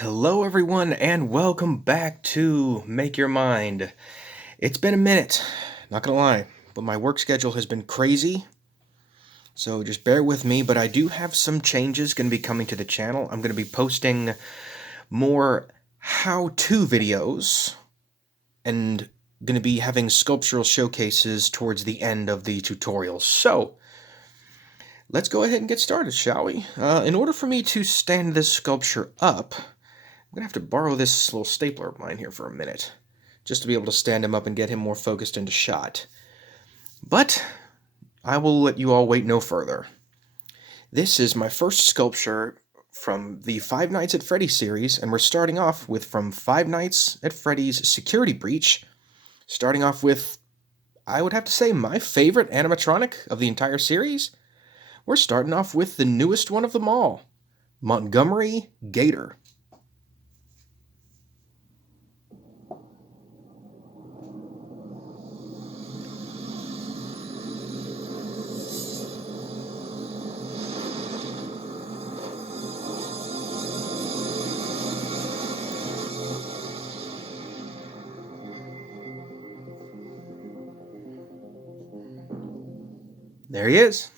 Hello everyone and welcome back to Make Your Mind. It's been a minute, not gonna lie, but my work schedule has been crazy, so just bear with me, but I do have some changes going to be coming to the channel. I'm going to be posting more how-to videos and going to be having sculptural showcases towards the end of the tutorials. So, let's go ahead and get started, shall we? In order for me to stand this sculpture up, I'm going to have to borrow this little stapler of mine here for a minute, just to be able to stand him up and get him more focused into shot. But I will let you all wait no further. This is my first sculpture from the Five Nights at Freddy series, and we're starting off with from Five Nights at Freddy's Security Breach, starting off with, I would have to say, my favorite animatronic of the entire series. We're starting off with the newest one of them all, Montgomery Gator. There he is.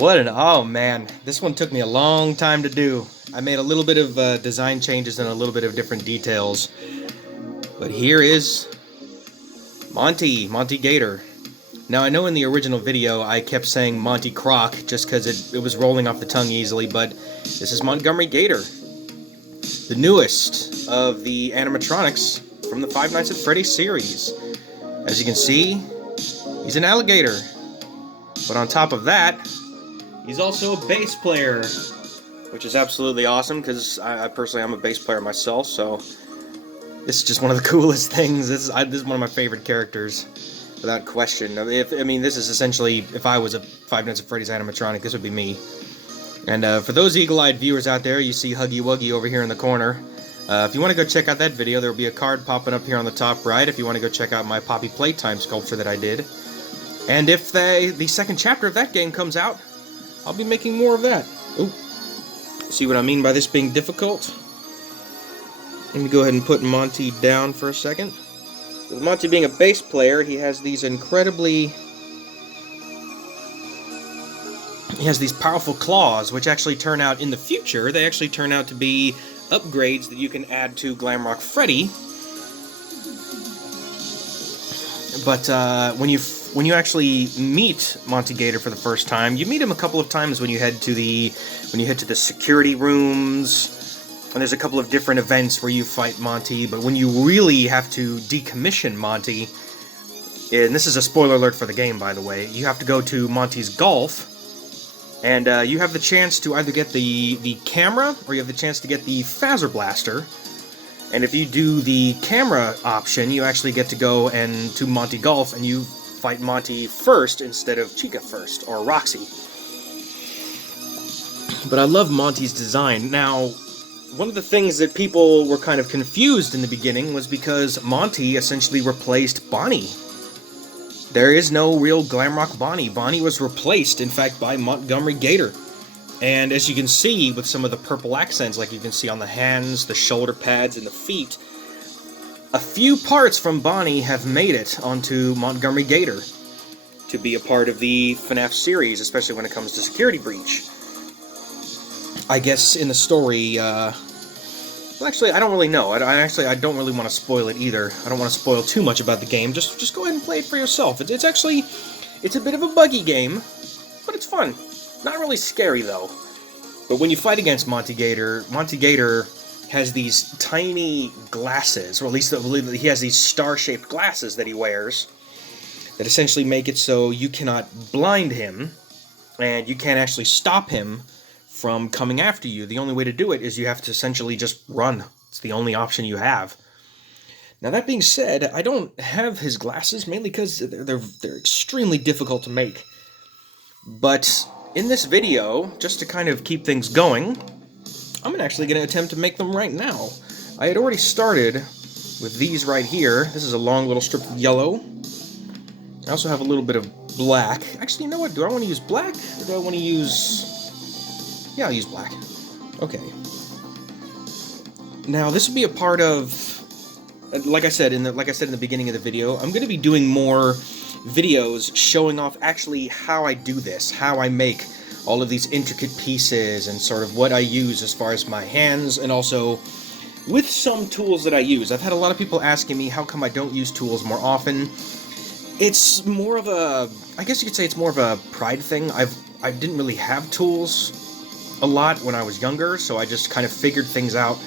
Oh man, this one took me a long time to do. I made a little bit of design changes and a little bit of different details. But here is Monty Gator. Now I know in the original video I kept saying Monty Croc just because it was rolling off the tongue easily, but this is Montgomery Gator. The newest of the animatronics from the Five Nights at Freddy series. As you can see, he's an alligator. But on top of that, he's also a bass player, which is absolutely awesome because I personally I'm a bass player myself, so this is just one of the coolest things. This is one of my favorite characters, without question. This is essentially, if I was a Five Nights at Freddy's animatronic, this would be me. And for those eagle-eyed viewers out there, you see Huggy Wuggy over here in the corner. If you want to go check out that video, there will be a card popping up here on the top right if you want to go check out my Poppy Playtime sculpture that I did. And if the second chapter of that game comes out, I'll be making more of that. Ooh. See what I mean by this being difficult? Let me go ahead and put Monty down for a second. With Monty being a bass player, he has these powerful claws, which actually turn out in the future, they actually turn out to be upgrades that you can add to Glamrock Freddy. But when you actually meet Monty Gator for the first time, you meet him a couple of times when you head to the security rooms, and there's a couple of different events where you fight Monty. But when you really have to decommission Monty, and this is a spoiler alert for the game, by the way, you have to go to Monty's Golf. And you have the chance to either get the camera, or you have the chance to get the Phaser Blaster. And if you do the camera option, you actually get to go to Monty Golf, and you fight Monty first instead of Chica first, or Roxy. But I love Monty's design. Now, one of the things that people were kind of confused in the beginning was because Monty essentially replaced Bonnie. There is no real Glamrock Bonnie. Bonnie was replaced, in fact, by Montgomery Gator. And as you can see with some of the purple accents, like you can see on the hands, the shoulder pads, and the feet, a few parts from Bonnie have made it onto Montgomery Gator to be a part of the FNaF series, especially when it comes to Security Breach. I guess in the story, well, actually, I don't really know. I don't really want to spoil it either. I don't want to spoil too much about the game. Just go ahead and play it for yourself. It's a bit of a buggy game, but it's fun. Not really scary, though. But when you fight against Monty Gator has these tiny glasses, or at least he has these star-shaped glasses that he wears, that essentially make it so you cannot blind him, and you can't actually stop him from coming after you. The only way to do it is you have to essentially just run. It's the only option you have. Now that being said, I don't have his glasses, mainly because they're extremely difficult to make. But in this video, just to kind of keep things going, I'm actually going to attempt to make them right now. I had already started with these right here. This is a long little strip of yellow. I also have a little bit of black. Actually, you know what? Do I want to use black, or do I want to use Yeah, I'll use black. Okay. Now this will be a part of, like I said in the beginning of the video, I'm going to be doing more videos showing off actually how I do this, how I make all of these intricate pieces, and sort of what I use as far as my hands, and also with some tools that I use. I've had a lot of people asking me how come I don't use tools more often. It's more of a, I guess you could say it's more of a pride thing. I didn't really have tools a lot when I was younger, so I just kind of figured things out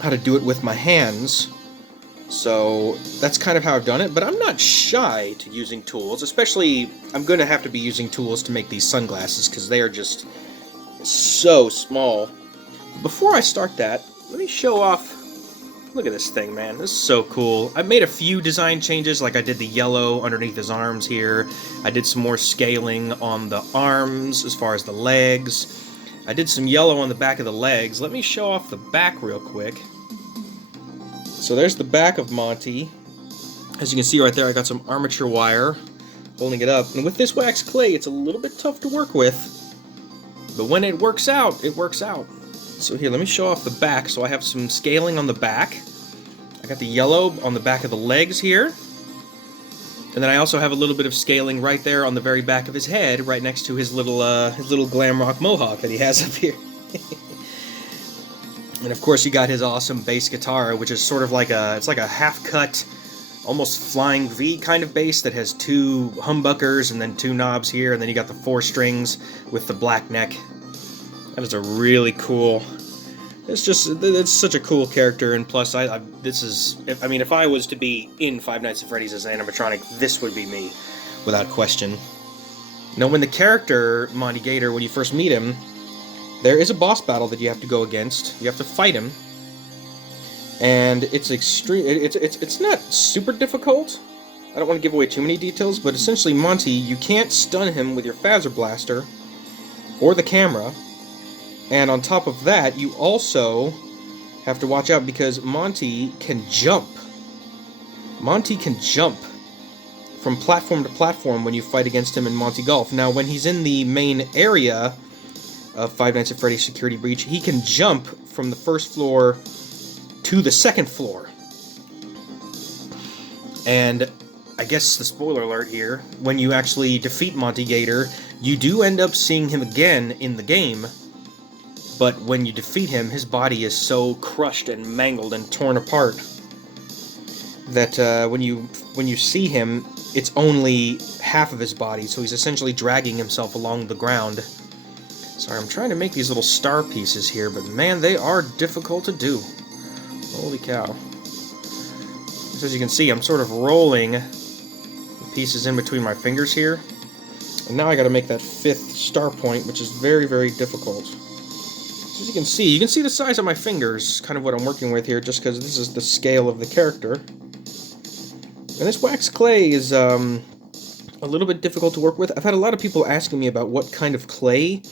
how to do it with my hands. So that's kind of how I've done it, but I'm not shy to using tools, especially I'm going to have to be using tools to make these sunglasses because they are just so small. Before I start that, let me show off. Look at this thing, man. This is so cool. I made a few design changes, like I did the yellow underneath his arms here. I did some more scaling on the arms as far as the legs. I did some yellow on the back of the legs. Let me show off the back real quick. So there's the back of Monty. As you can see right there, I got some armature wire holding it up. And with this wax clay, it's a little bit tough to work with. But when it works out, it works out. So here, let me show off the back. So I have some scaling on the back. I got the yellow on the back of the legs here. And then I also have a little bit of scaling right there on the very back of his head, right next to his little glam rock mohawk that he has up here. And of course, you got his awesome bass guitar, which is sort of like it's like a half-cut, almost flying V kind of bass that has 2 humbuckers and then 2 knobs here, and then you got the 4 strings with the black neck. That is a really cool. It's such a cool character, and plus, if I was to be in Five Nights at Freddy's as an animatronic, this would be me, without question. Now, when the character Monty Gator, when you first meet him, there is a boss battle that you have to go against. You have to fight him, and it's extreme. It's not super difficult. I don't want to give away too many details, but essentially, Monty, you can't stun him with your phaser blaster or the camera. And on top of that, you also have to watch out because Monty can jump. Monty can jump from platform to platform when you fight against him in Monty Golf. Now, when he's in the main area of Five Nights at Freddy's Security Breach, he can jump from the first floor to the second floor. And I guess the spoiler alert here, when you actually defeat Monty Gator, you do end up seeing him again in the game. But when you defeat him, his body is so crushed and mangled and torn apart that when you see him, it's only half of his body, so he's essentially dragging himself along the ground. Sorry, I'm trying to make these little star pieces here, but man, they are difficult to do. Holy cow. So as you can see, I'm sort of rolling the pieces in between my fingers here. And now I gotta make that 5th star point, which is very, very difficult. As you can see the size of my fingers, kind of what I'm working with here, just because this is the scale of the character. And this wax clay is a little bit difficult to work with. I've had a lot of people asking me about what kind of clay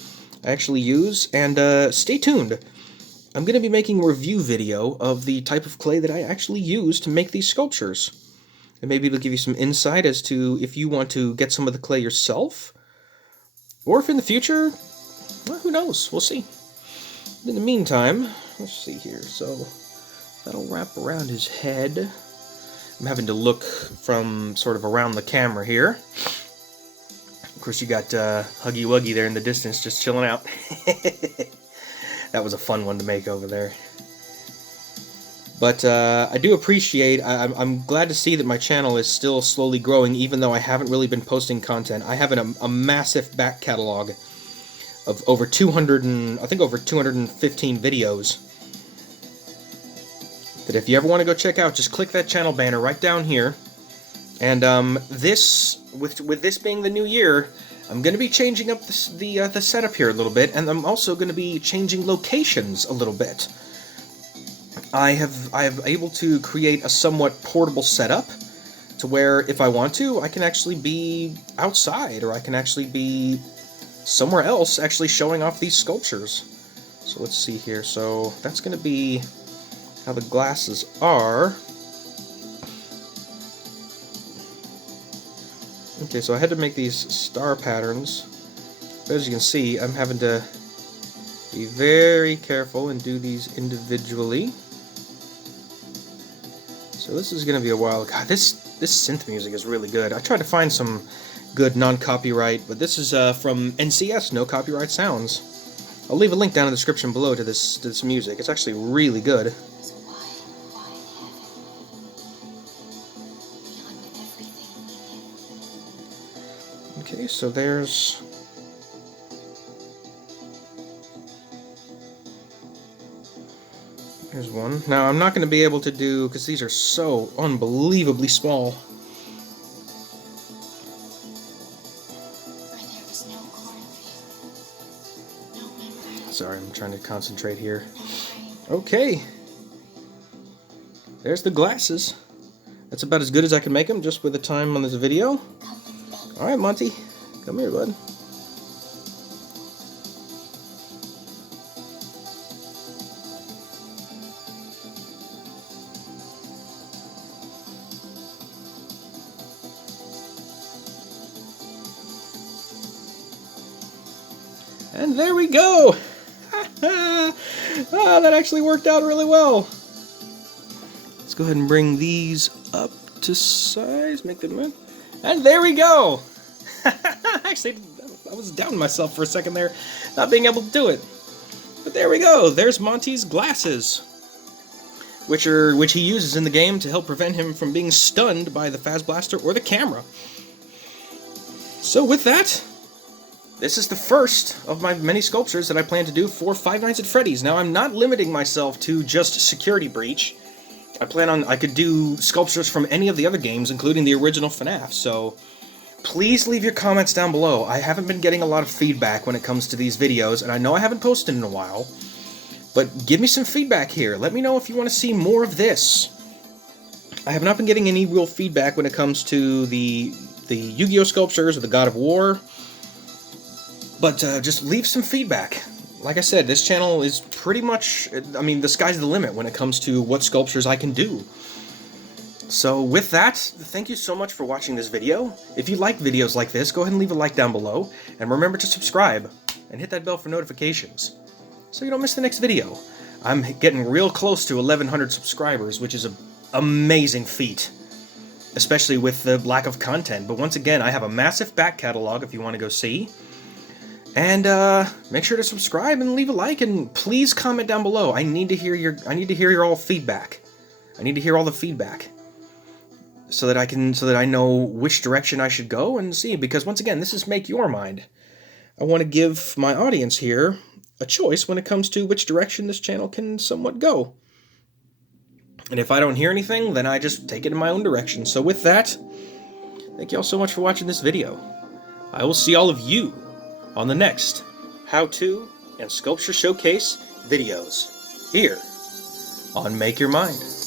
I actually use, and stay tuned. I'm going to be making a review video of the type of clay that I actually use to make these sculptures. And maybe it'll give you some insight as to if you want to get some of the clay yourself, or if in the future, well, who knows, we'll see. In the meantime, let's see here, so that'll wrap around his head. I'm having to look from sort of around the camera here. Of course, you got Huggy Wuggy there in the distance just chilling out. That was a fun one to make over there. But I do appreciate, I'm glad to see that my channel is still slowly growing, even though I haven't really been posting content. I have a massive back catalog of over 215 videos that if you ever want to go check out, just click that channel banner right down here. And with this being the new year, I'm going to be changing up the setup here a little bit, and I'm also going to be changing locations a little bit. I have able to create a somewhat portable setup to where if I want to, I can actually be outside, or I can actually be somewhere else actually showing off these sculptures. So let's see here. So that's going to be how the glasses are. Okay, so I had to make these star patterns. But as you can see, I'm having to Be very careful and do these individually. So this is going to be a while. God, this synth music is really good. I tried to find some good non-copyright, but this is from NCS, No Copyright Sounds. I'll leave a link down in the description below to this music. It's actually really good. Okay, so there's one. Now, I'm not going to be able to do, because these are so unbelievably small. Sorry, I'm trying to concentrate here. Okay. There's the glasses. That's about as good as I can make them, just with the time on this video. Alright, Monty. Come here, bud. And there we go! That actually worked out really well. Let's go ahead and bring these up to size, make them in. And there we go! Actually, I was doubting myself for a second there, not being able to do it. But there we go, there's Monty's glasses, which he uses in the game to help prevent him from being stunned by the Faz Blaster or the camera. So with that, this is the first of my many sculptures that I plan to do for Five Nights at Freddy's. Now, I'm not limiting myself to just Security Breach. I could do sculptures from any of the other games, including the original FNaF, so please leave your comments down below. I haven't been getting a lot of feedback when it comes to these videos, and I know I haven't posted in a while, but give me some feedback here. Let me know if you want to see more of this. I have not been getting any real feedback when it comes to the Yu-Gi-Oh! Sculptures or the God of War. But just leave some feedback. Like I said, this channel is pretty much, I mean, the sky's the limit when it comes to what sculptures I can do. So with that, thank you so much for watching this video. If you like videos like this, go ahead and leave a like down below. And remember to subscribe and hit that bell for notifications so you don't miss the next video. I'm getting real close to 1,100 subscribers, which is an amazing feat, especially with the lack of content. But once again, I have a massive back catalog if you want to go see. And make sure to subscribe and leave a like, and please comment down below. I need to hear your all feedback. I need to hear all the feedback so that I know which direction I should go and see, because once again, this is Make Your Mind. I want to give my audience here a choice when it comes to which direction this channel can somewhat go. And if I don't hear anything, then I just take it in my own direction. So with that, thank you all so much for watching this video. I will see all of you on the next how-to and sculpture showcase videos here on Make Your Mind.